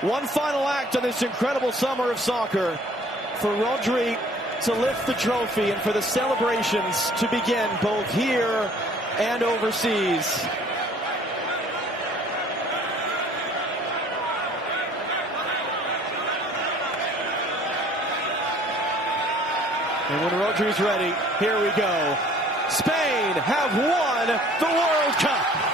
One final act on this incredible summer of soccer for Rodri to lift the trophy and for the celebrations to begin both here and overseas. And when Rodri's ready, here we go. Spain have won the World Cup.